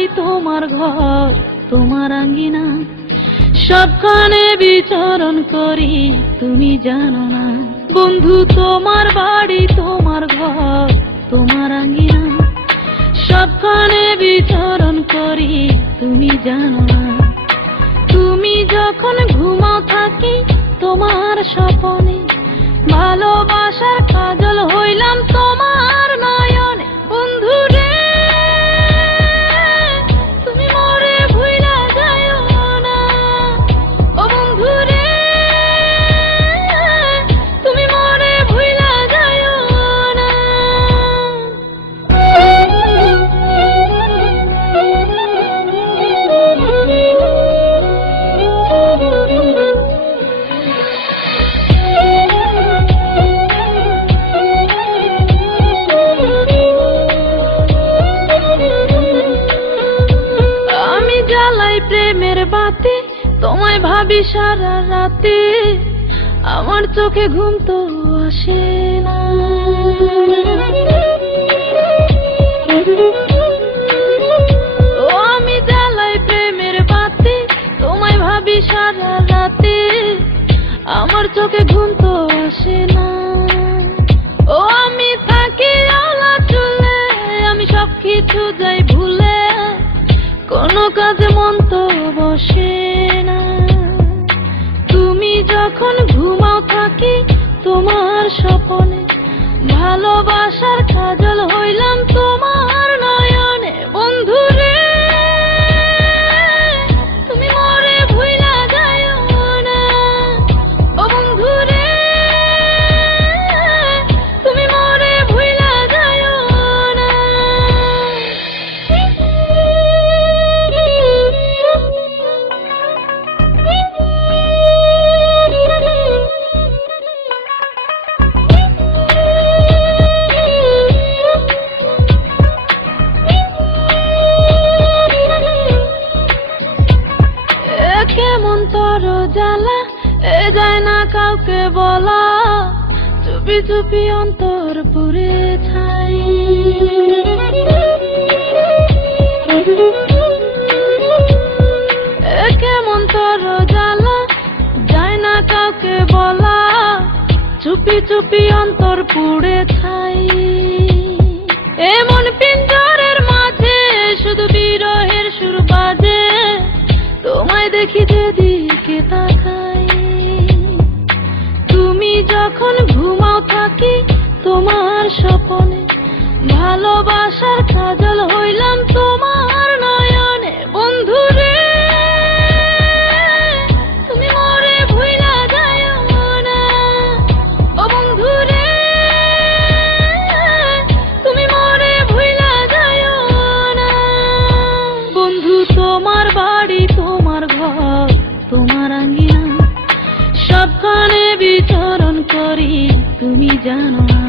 বাড়ি তোমার ঘর তোমার আঙ্গিনা, সবখানে বিচরণ করি তুমি জানো না। বন্ধু তোমার বাড়ি তোমার ঘর তোমার আঙ্গিনা, সবখানে বিচরণ করি তুমি জানো না। তুমি যখন ঘুমাও থাকি তোমার স্বপনে, ভালোবাসার কাজল হইলাম তোমার নয়নে। বন্ধু রে তুমি মরে ভুইলা যাইও না, ও বন্ধু রে তুমি মরে ভুইলা যাইও না। আমি জ্বালাই প্রেমের বাতি, তোমায় ভাবি সারা রাতে, আমার চোখে ঘুম তো আসে না। ও আমি জ্বালাই প্রেমের বাতি, তোমায় ভাবি সারা রাতে, আমার চোখে ঘুম তো আসে না। ও আমি থাকি আলা চুলে, আমি সবকিছু যাই ভুলে, কোনো কাজে মন তো বসে না। তুমি যখন ঘুমাও থাকি তোমার স্বপনে, ভালোবাসার কাজল হইলাম তোমার নয়নে। বন্ধু রে তুমি মরে ভুইলা যাইও না, ও বন্ধু রে তুমি মরে ভুইলা যাইও না। কেমন তর জ্বালা এ যায় না কাউকে বলা, চুপি চুপি অন্তর পুড়ে ছাই। কেমন তর জ্বালা যায় না কাউকে বলা, চুপি চুপি অন্তর পুড়ে ছাই। এমন পিঞ্জরের মাঝে শুধু বিরহের সুর বাজে, তোমায় দেখি যেদিকে তাকাই। তুমি যখন ঘুমাও থাকি তোমার স্বপনে, ভালোবাসার কাজল হইলাম তোমার নয়নে। বন্ধু রে তুমি মরে ভুইলা যাইও না, ও বন্ধু রে তুমি মরে ভুইলা যাইও না। বন্ধু তোমার বাড়ি তোমার ঘর তোমার আঙ্গিনা, সবখানে বিচরণ করি তুমি জানো না।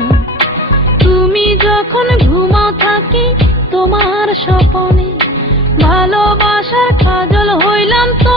তুমি যখন ঘুমাও থাকি তোমার স্বপনে, ভালোবাসার কাজল হইলাম তো